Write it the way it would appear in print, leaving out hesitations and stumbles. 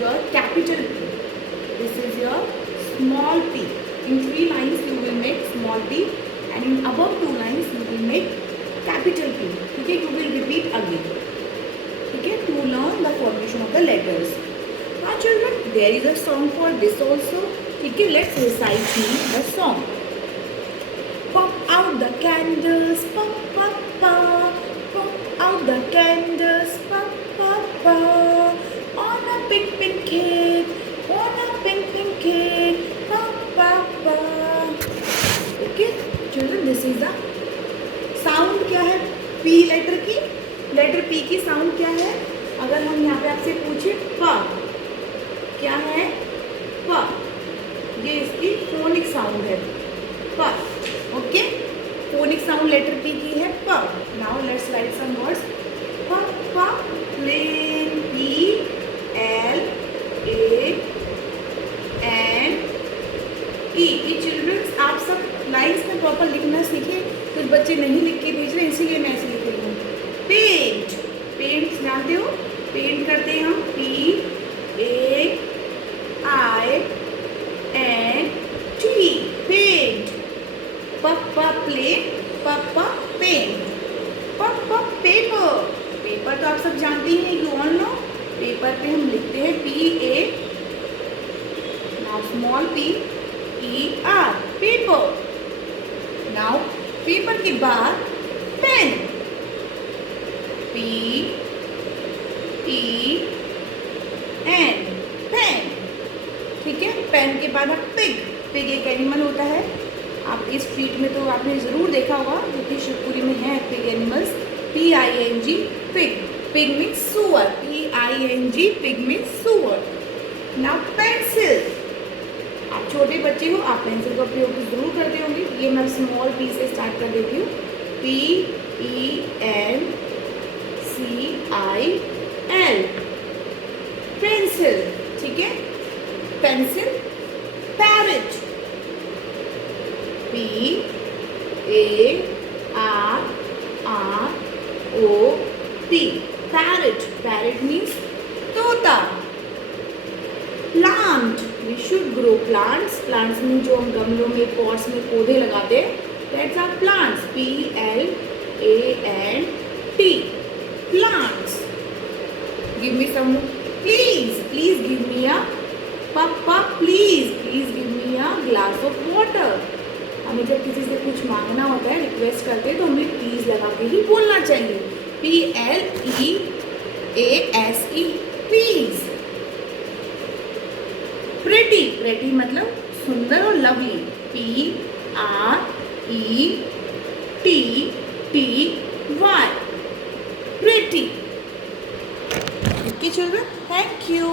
your capital P. This is your small p. In 3 lines you will make small p, and in above 2 lines you will make capital P. ठीक है, you will repeat again. ठीक है, to learn the formation of the letters. Now children, there is a song for this also. ठीक है, let's recite the song. Pop out the candles, pop, pop, pop. Pop out the candles, pop, pop, pop. On a pink, pink cake, on a pink, pink cake, pop, pop, pop. Okay, children, this is the sound. क्या है P letter की? Letter P की sound क्या है? अगर हम यहाँ पे आपसे पूछे प, क्या है प? ये इसकी फोनिक साउंड है प. Okay, phonic sound letter P की है प. Now let's write some words. प, प, plane, P, L, A, N, E. ये चिल्ड्रंस आप सब लाइन्स में प्रॉपर लिखना सीखे. कुछ बच्चे नहीं लिख के भेज रहे, इसीलिए मैं ऐसे लिख रही हूँ. पेंट, पेंट जानते हो, पेंट करते हैं हम P, A, I, N, T. Paint. पप्पा प्लेन, पप्पा पेन. पप्पा पेपर, पेपर तो आप सब जानते हैं, यू ऑल नो. पेपर पे हम लिखते हैं P, A, now small P, E, R. Paper. Now paper के बाद pen. P, E, N. Pen. ठीक है, पेन के बाद अब पिग. पिग एक एनिमल होता है. आप इस स्ट्रीट में तो आपने ज़रूर देखा होगा, क्योंकि शिवपुरी में है pig animals. P-I-N-G, pig. Pig means सुअर. P-I-N-G, पिग मीन्स सुअर. Now pencil. आप छोटे बच्चे हो, आप पेंसिल का प्रयोग जरूर करते होंगे. ये मैं स्मॉल P से स्टार्ट कर देती हूँ. P-E-N-C-I-L, pencil. ठीक है, pencil. Parrot. P A R R O T, parrot. Parrot means तोता. Plant, we should grow plants. Plants means जो हम गमलों में, पॉट्स में पौधे लगाते हैं, that's our plants. P L A N T, plants. Give me some, please, please give me a papa. Please, please give me a glass of water. हमें जब किसी से कुछ मांगना होता है, रिक्वेस्ट करते हैं, तो हमें प्लीज लगा के ही बोलना चाहिए. P-L-E-A-S-E, please. प्रेटी. प्रेटी मतलब सुंदर और lovely. P-R-E-T-T-Y, pretty. Okay children, thank you.